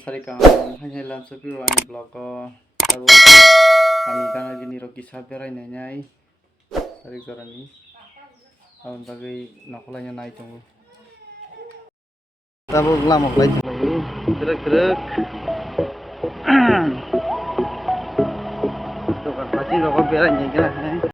sarik hanya lam sepiro ani blog tabo kami kana gini roki saberai nanyai sarik jorani awon bagai nakolanya nai tongo tabo lama lai tongo truk to kan pasti rokok berai nyai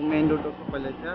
main road ko pala siya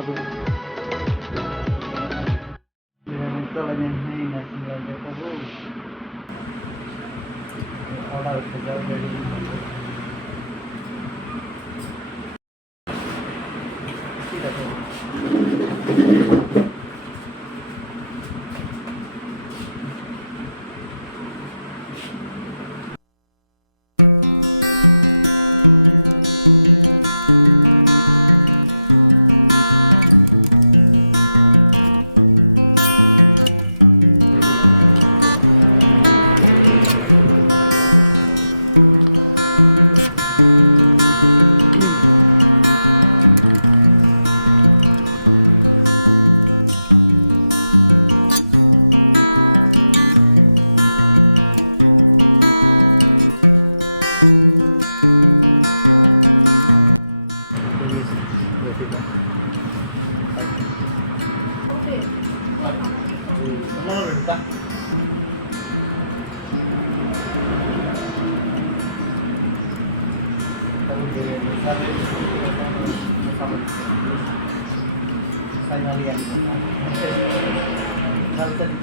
aduh itu lagi nih nasi goreng tahu order kerja dari tidak tahu saya lihat tadi